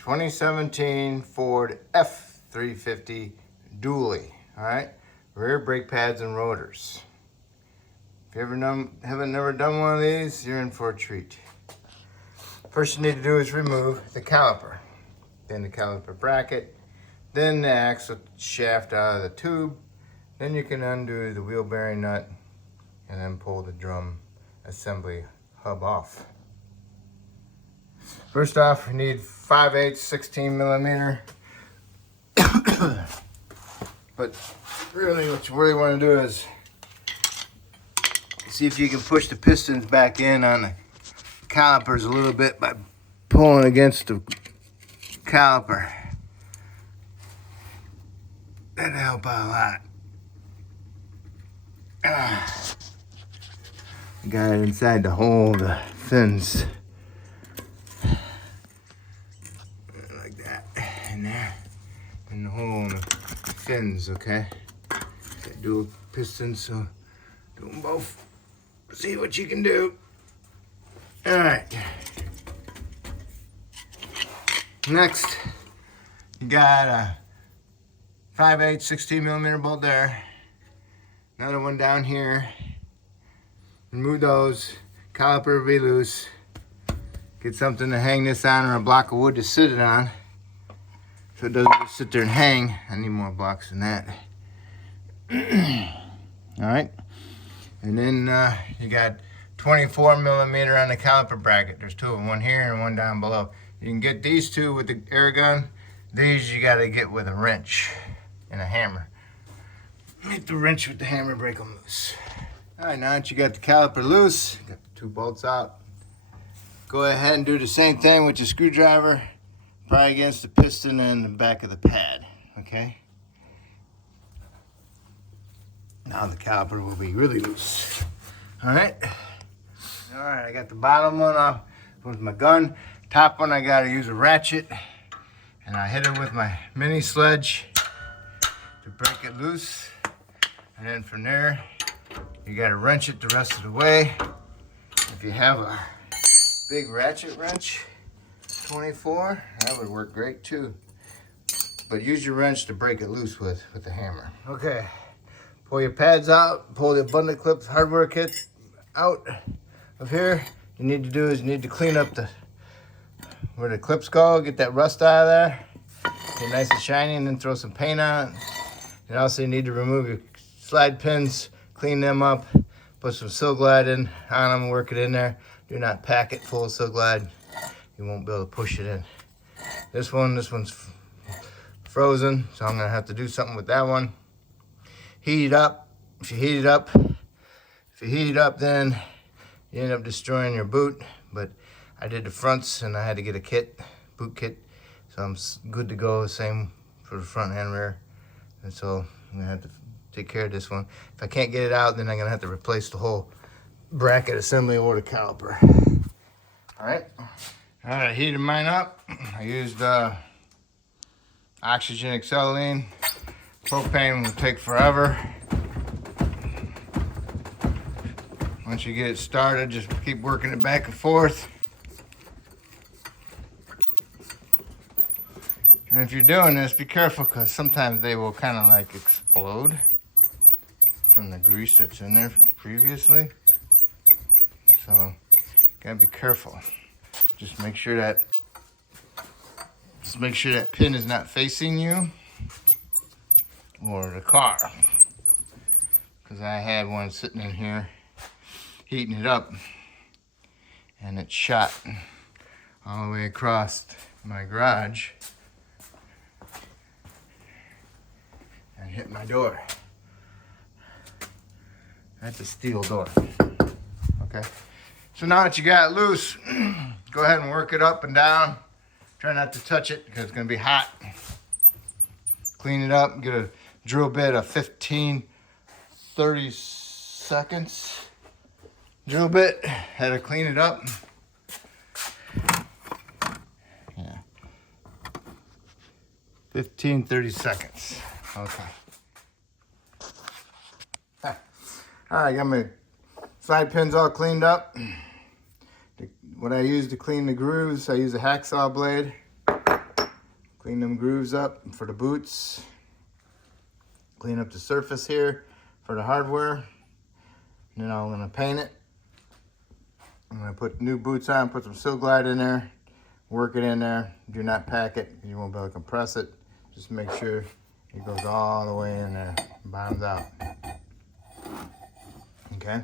2017 Ford F350 Dully. All right, rear brake pads and rotors. If you haven't never done one of these, you're in for a treat. First you need to do is remove the caliper, then the caliper bracket, then the axle shaft out of the tube. Then you can undo the wheel bearing nut and then pull the drum assembly hub off. First off, we need 5/8 16 millimeter. But really what you really want to do is see if you can push the pistons back in on the calipers a little bit by pulling against the caliper. That'll help out a lot. Got it inside the hole of the fins. Like that. In there. In the hole in the fins, okay? Got dual pistons, so do them both. See what you can do. Alright. Next, you got a 5/8 16 millimeter bolt there. Another one down here. Remove those. Caliper will be loose. Get something to hang this on or a block of wood to sit it on, so it doesn't just sit there and hang. I need more blocks than that. Alright. And then you got 24 millimeter on the caliper bracket. There's two of them, one here and one down below. You can get these two with the air gun. These you gotta get with a wrench and a hammer. Hit the wrench with the hammer, break them loose. All right, now that you got the caliper loose, got the two bolts out, go ahead and do the same thing with your screwdriver, probably against the piston and the back of the pad, okay? Now the caliper will be really loose. All right, I got the bottom one off with my gun. Top one, I gotta use a ratchet, and I hit it with my mini sledge to break it loose. And then from there, you gotta wrench it the rest of the way. If you have a big ratchet wrench, 24, that would work great too. But use your wrench to break it loose with the hammer. Okay, pull your pads out, pull the bundle clips hardware kit out of here. You need to do is you need to clean up where the clips go, get that rust out of there, get it nice and shiny, and then throw some paint on it. And also you need to remove your slide pins, clean them up, put some Silglide on them, work it in there. Do not pack it full of Silglide. You won't be able to push it in. This one's frozen, so I'm gonna have to do something with that one. Heat it up. If you heat it up, then you end up destroying your boot. But I did the fronts and I had to get a boot kit, so I'm good to go. Same for the front and rear. And so I'm gonna have to take care of this one. If I can't get it out, then I'm gonna have to replace the whole bracket assembly or the caliper. All right, heated mine up. I used oxygen acetylene. Propane will take forever. Once you get it started, just keep working it back and forth. And if you're doing this, be careful, because sometimes they will kind of like explode from the grease that's in there previously. So, gotta be careful. Just make sure that pin is not facing you or the car. Because I had one sitting in here heating it up, and it shot all the way across my garage and hit my door. That's a steel door. Okay. So now that you got it loose, go ahead and work it up and down. Try not to touch it because it's going to be hot. Clean it up. Get a drill bit of 15, 30 seconds. Drill bit. Had to clean it up. Yeah. 15, 30 seconds. Okay. All right, got my side pins all cleaned up. What I use to clean the grooves, I use a hacksaw blade. Clean them grooves up for the boots. Clean up the surface here for the hardware. And then I'm gonna paint it. I'm gonna put new boots on, put some Seal Glide in there, work it in there. Do not pack it, you won't be able to compress it. Just make sure it goes all the way in there, bottoms out. Okay.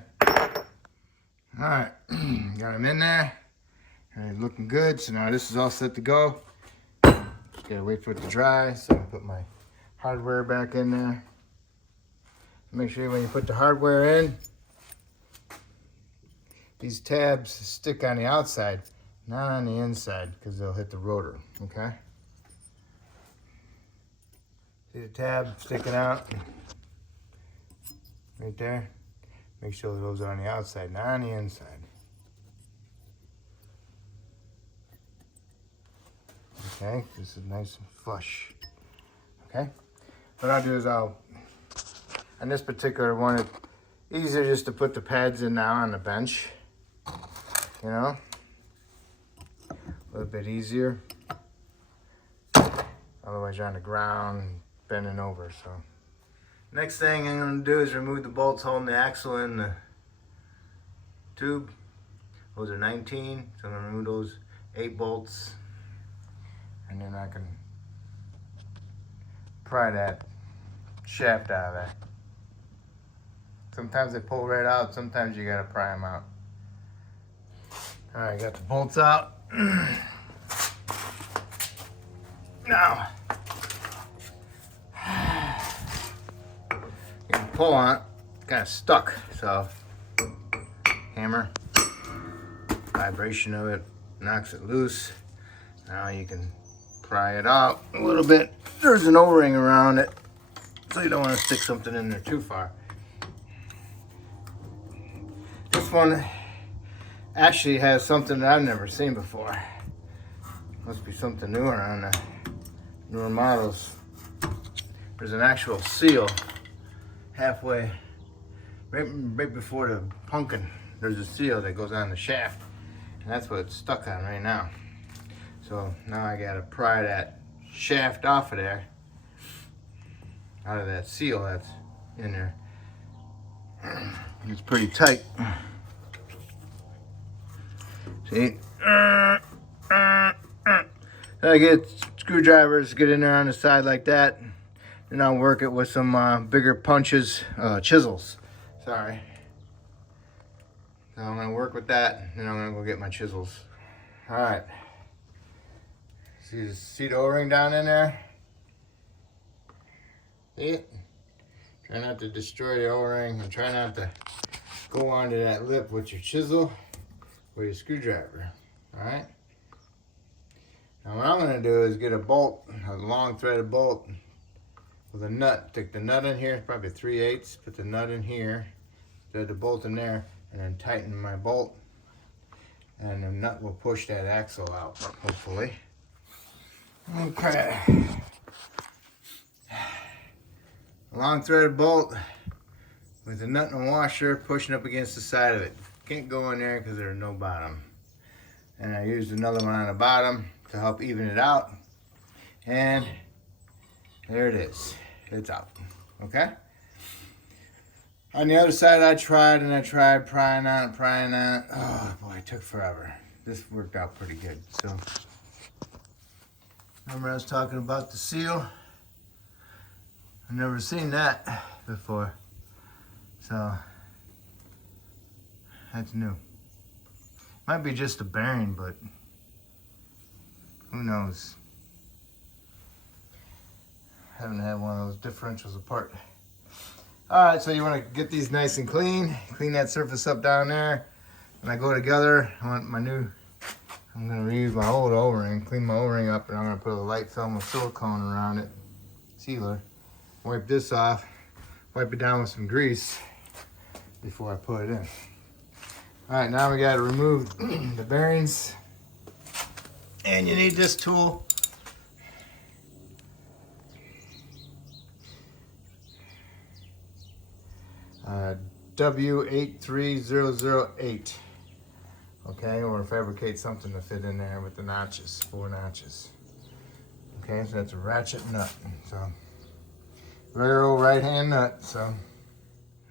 All right, got them in there. And looking good, so now this is all set to go. Just gotta wait for it to dry, so I put my hardware back in there. Make sure when you put the hardware in, these tabs stick on the outside, not on the inside, because they'll hit the rotor, okay? See the tab sticking out right there? Make sure those are on the outside, not on the inside. Okay, this is nice and flush. Okay, what I'll do is on this particular one, it's easier just to put the pads in now on the bench. You know, a little bit easier. Otherwise you're on the ground, bending over, so. Next thing I'm gonna do is remove the bolts holding the axle in the tube. Those are 19, so I'm gonna remove those 8 bolts. And then I can pry that shaft out of that. Sometimes they pull right out, sometimes you gotta pry them out. All right, got the bolts out. Now, you can pull on it, it's kind of stuck, so hammer, vibration of it knocks it loose. Now you can pry it out a little bit. There's an O-ring around it, so you don't want to stick something in there too far. This one actually has something that I've never seen before. Must be something newer on the newer models. There's an actual seal halfway, right before the pumpkin. There's a seal that goes on the shaft, and that's what it's stuck on right now. So now I gotta pry that shaft off of there, out of that seal that's in there. It's pretty tight. See? I get screwdrivers, get in there on the side like that, and I'll work it with some bigger punches, chisels. Sorry. So I'm gonna work with that, and then I'm gonna go get my chisels. All right. See the O-ring down in there? See it? Try not to destroy the O-ring, and try not to go onto that lip with your chisel or your screwdriver. All right? Now what I'm gonna do is get a bolt, a long threaded bolt with a nut. Take the nut in here, probably 3/8, put the nut in here, thread the bolt in there, and then tighten my bolt. And the nut will push that axle out, hopefully. Okay. A long threaded bolt with a nut and a washer pushing up against the side of it. Can't go in there because there's no bottom. And I used another one on the bottom to help even it out. And there it is. It's out. Okay? On the other side I tried prying on it. Oh boy, it took forever. This worked out pretty good. So remember I was talking about the seal? I've never seen that before. So that's new. Might be just a bearing, but who knows? Haven't had one of those differentials apart. All right, so you want to get these nice and clean. Clean that surface up down there. When I go together, I want my new, I'm gonna reuse my old O-ring, clean my O-ring up, and I'm gonna put a light film of silicone around it, sealer. Wipe this off, wipe it down with some grease before I put it in. All right, now we gotta remove the bearings. And you need this tool. W83008. Okay, or fabricate something to fit in there with the notches, 4 notches. Okay, so that's a ratchet nut. So rare old right hand nut. So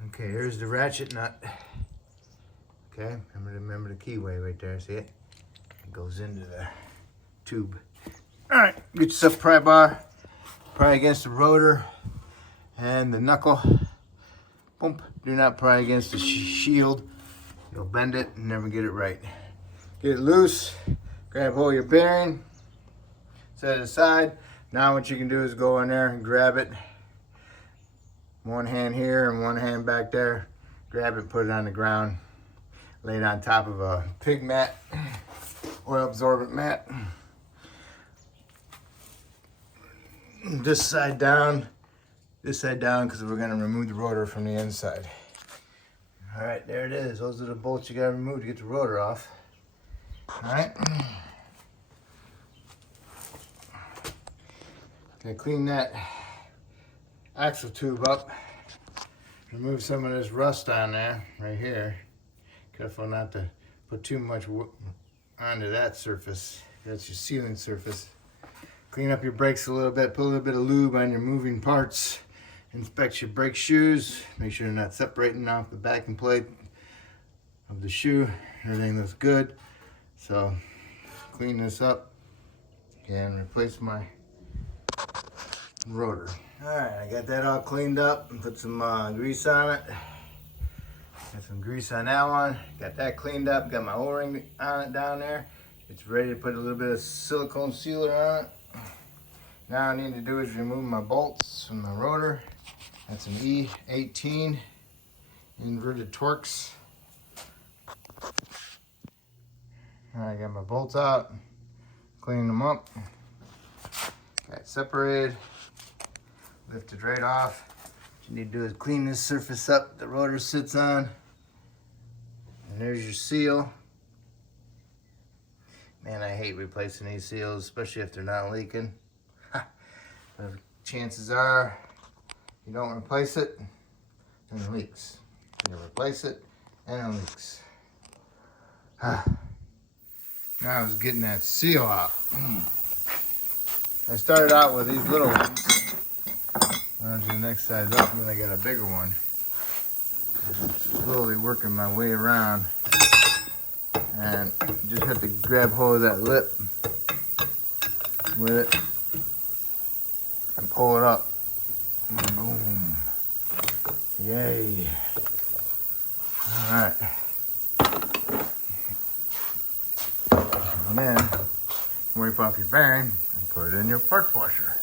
okay, here's the ratchet nut. Okay, remember the keyway right there. See it? It goes into the tube. All right, get yourself a pry bar. Pry against the rotor and the knuckle. Boom. Do not pry against the shield. You'll bend it and never get it right. Get it loose. Grab hold of your bearing. Set it aside. Now what you can do is go in there and grab it. One hand here and one hand back there. Grab it, put it on the ground. Lay it on top of a pig mat, oil absorbent mat. This side down because we're going to remove the rotor from the inside. All right, there it is. Those are the bolts you got to remove to get the rotor off. All right. Gonna clean that axle tube up. Remove some of this rust on there, right here. Careful not to put too much onto that surface. That's your sealing surface. Clean up your brakes a little bit. Put a little bit of lube on your moving parts. Inspect your brake shoes. Make sure they're not separating off the backing plate of the shoe. Everything looks good. So clean this up and replace my rotor. All right, I got that all cleaned up and put some grease on it. Got some grease on that one. Got that cleaned up. Got my O-ring on it down there. It's ready to put a little bit of silicone sealer on it. Now I need to do is remove my bolts from my rotor. That's an E18 inverted Torx. All right, I got my bolts out. Cleaning them up. Got it separated. Lifted right off. What you need to do is clean this surface up the rotor sits on. And there's your seal. Man, I hate replacing these seals, especially if they're not leaking. But chances are, you don't replace it, and it leaks. You replace it, and it leaks. Now I was getting that seal out. I started out with these little ones. Went on to the next size up, and then I got a bigger one. Slowly working my way around. And just have to grab hold of that lip with it and pull it up. Boom. Yay. All right. And then wipe off your bearing and put it in your parts washer.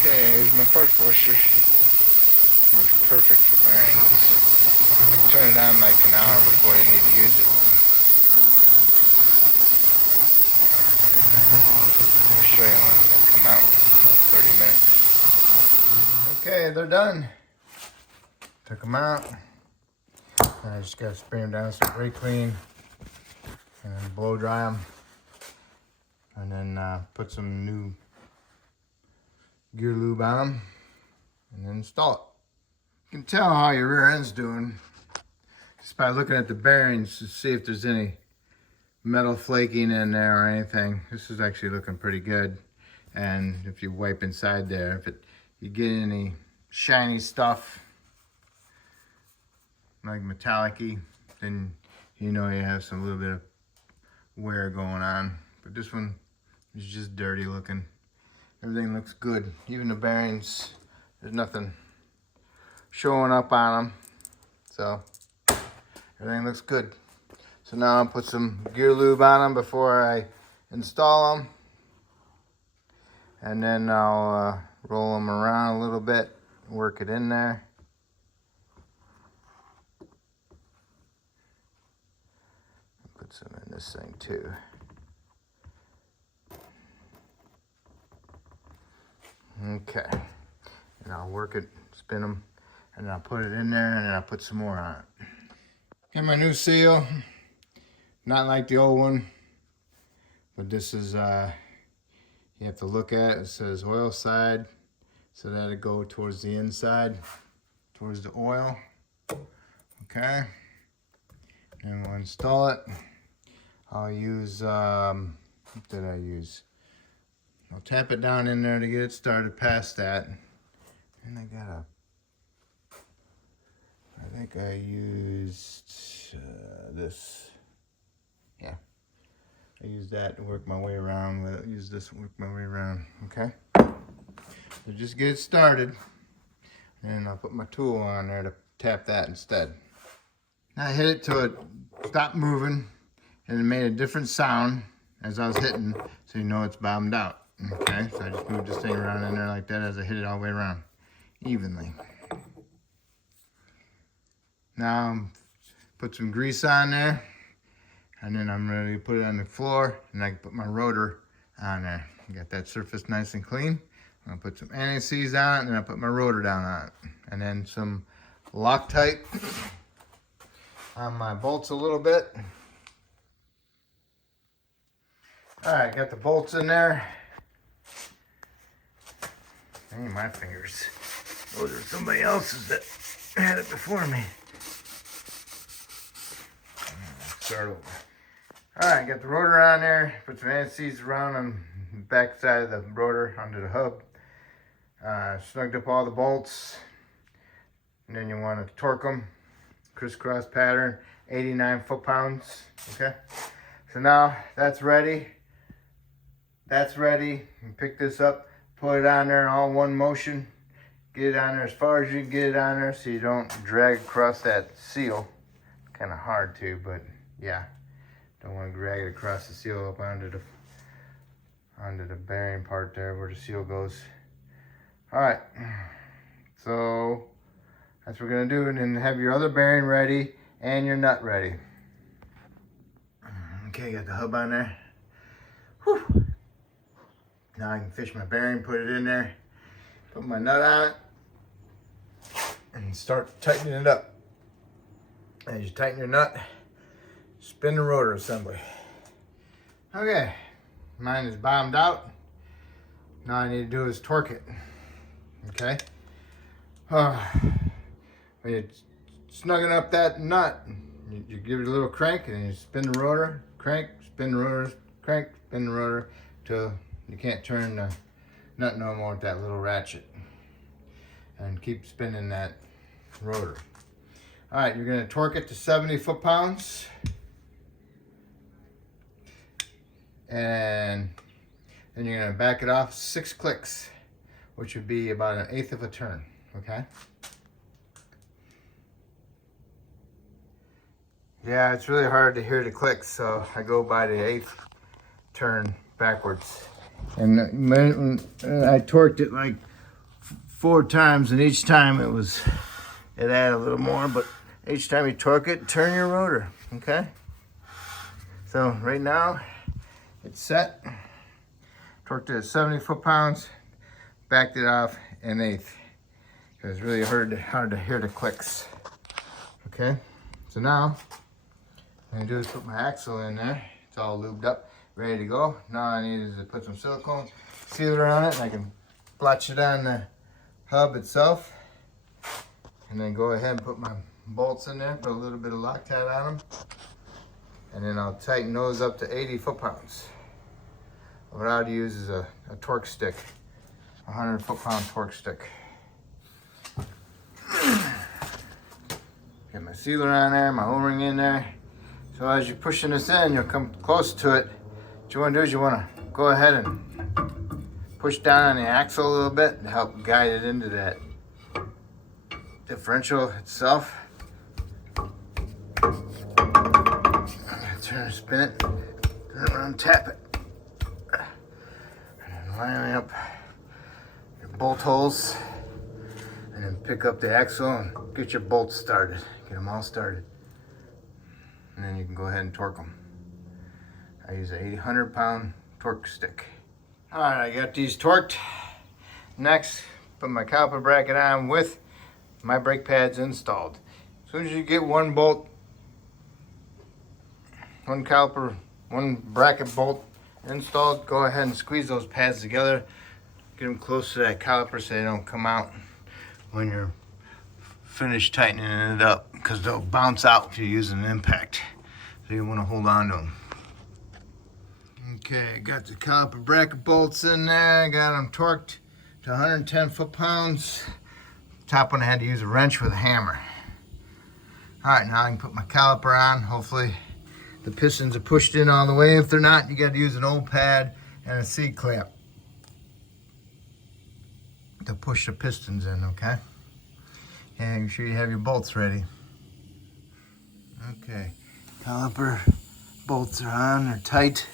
Okay, here's my parts washer. Works perfect for bearings. Turn it on like an hour before you need to use it. I'll show you when they come out. About 30 minutes. Okay, they're done. Took them out. And I just got to spray them down some brake clean and then blow dry them. And then put some new gear lube on them and then install it. You can tell how your rear end's doing just by looking at the bearings to see if there's any metal flaking in there or anything. This is actually looking pretty good. And if you wipe inside there, if you get any shiny stuff like metallic-y, then you know you have some little bit of wear going on. But this one is just dirty looking. Everything looks good. Even the bearings, there's nothing showing up on them. So everything looks good. So now I'll put some gear lube on them before I install them. And then I'll roll them around a little bit, work it in there. Put some in this thing too. Okay, and I'll work it, spin them, and then I'll put it in there, and then I'll put some more on it. Got my new seal, not like the old one, but this is, you have to look at it. It says oil side, so that'll go towards the inside, towards the oil. Okay, and we'll install it. I'll use What did I use? I'll tap it down in there to get it started past that. And I got I think I used this. Yeah. I use that to work my way around with it. Use this to work my way around. Okay? So just get it started. And I'll put my tool on there to tap that instead. Now I hit it till it stopped moving and it made a different sound as I was hitting, so you know it's bottomed out. Okay, so I just moved this thing around in there like that as I hit it all the way around evenly. Now put some grease on there, and then I'm ready to put it on the floor, and I can put my rotor on there. Got that surface nice and clean. I'm gonna put some anti-seize on it, and then I'll put my rotor down on it, and then some Loctite on my bolts a little bit. All right, got the bolts in there. I need my fingers. Those are somebody else's that had it before me. Start over. All right, got the rotor on there. Put some anti-seize around on the back side of the rotor under the hub. Snugged up all the bolts. And then you want to torque them. Crisscross pattern, 89 foot-pounds. Okay. So now that's ready. That's ready. You pick this up, put it on there in all one motion. Get it on there as far as you can get it on there so you don't drag across that seal. Kind of hard to, but yeah. Don't want to drag it across the seal up onto the bearing part there where the seal goes. All right. So that's what we're gonna do, and then have your other bearing ready and your nut ready. Okay, got the hub on there. Whew. Now I can fish my bearing, put it in there, put my nut on it, and start tightening it up. As you tighten your nut, spin the rotor assembly. Okay, mine is bottomed out. Now all I need to do is torque it. Okay. When you're snugging up that nut, you give it a little crank, and then you spin the rotor, crank, spin the rotor, crank, spin the rotor, till you can't turn the nut no more with that little ratchet. And keep spinning that rotor. All right, you're gonna torque it to 70 foot-pounds. And then you're gonna back it off 6 clicks, which would be about 1/8 of a turn, okay? Yeah, it's really hard to hear the clicks, so I go by the 1/8 turn backwards. And I torqued it like 4 times, and each time it added a little more, but each time you torque it, turn your rotor, okay? So right now, it's set. Torqued it at 70 foot-pounds, backed it off 1/8. It's really hard to hear the clicks, okay? So now, what I'm gonna do is put my axle in there. It's all lubed up, ready to go. Now I need is to put some silicone sealer on it, and I can blotch it on the hub itself. And then go ahead and put my bolts in there, put a little bit of Loctite on them. And then I'll tighten those up to 80 foot-pounds. What I'd use is a torque stick, 100 foot-pound torque stick. Get my sealer on there, my O-ring in there. So as you're pushing this in, you'll come close to it. What you want to do is you want to go ahead and push down on the axle a little bit to help guide it into that differential itself. Turn, spin it, turn around, tap it. And then line up your bolt holes, and then pick up the axle and get your bolts started. Get them all started. And then you can go ahead and torque them. I use an 800-pound torque stick. All right, I got these torqued. Next, put my caliper bracket on with my brake pads installed. As soon as you get one bolt, one caliper, one bracket bolt installed, go ahead and squeeze those pads together. Get them close to that caliper so they don't come out when you're finished tightening it up, because they'll bounce out if you're using an impact. So you want to hold on to them. Okay, got the caliper bracket bolts in there. Got them torqued to 110 foot-pounds. Top one I had to use a wrench with a hammer. All right, now I can put my caliper on. Hopefully the pistons are pushed in all the way. If they're not, you got to use an old pad and a C-clamp to push the pistons in, okay? And make sure you have your bolts ready. Okay, caliper bolts are on, they're tight.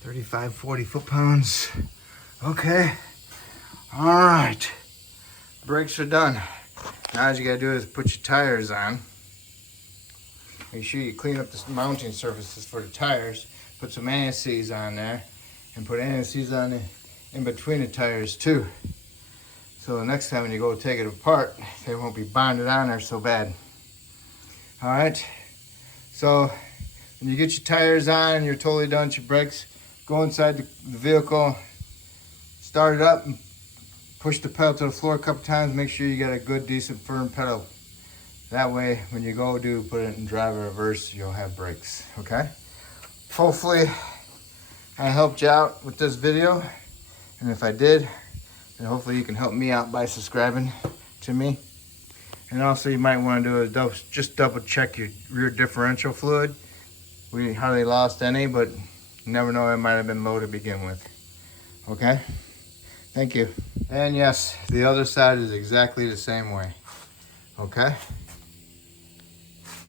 35, 40 foot-pounds. Okay, all right. Brakes are done. Now all you gotta do is put your tires on. Make sure you clean up the mounting surfaces for the tires. Put some anti-seize on there and put anti-seize on in between the tires too. So the next time when you go take it apart, they won't be bonded on there so bad. All right, so when you get your tires on, you're totally done with your brakes, go inside the vehicle, start it up, and push the pedal to the floor a couple times. Make sure you got a good, decent, firm pedal. That way, when you go to put it in drive or reverse, you'll have brakes, okay? Hopefully, I helped you out with this video. And if I did, then hopefully you can help me out by subscribing to me. And also, you might want to do just double check your rear differential fluid. We hardly lost any, but you never know, it might have been low to begin with. Okay? Thank you. And yes, the other side is exactly the same way. Okay?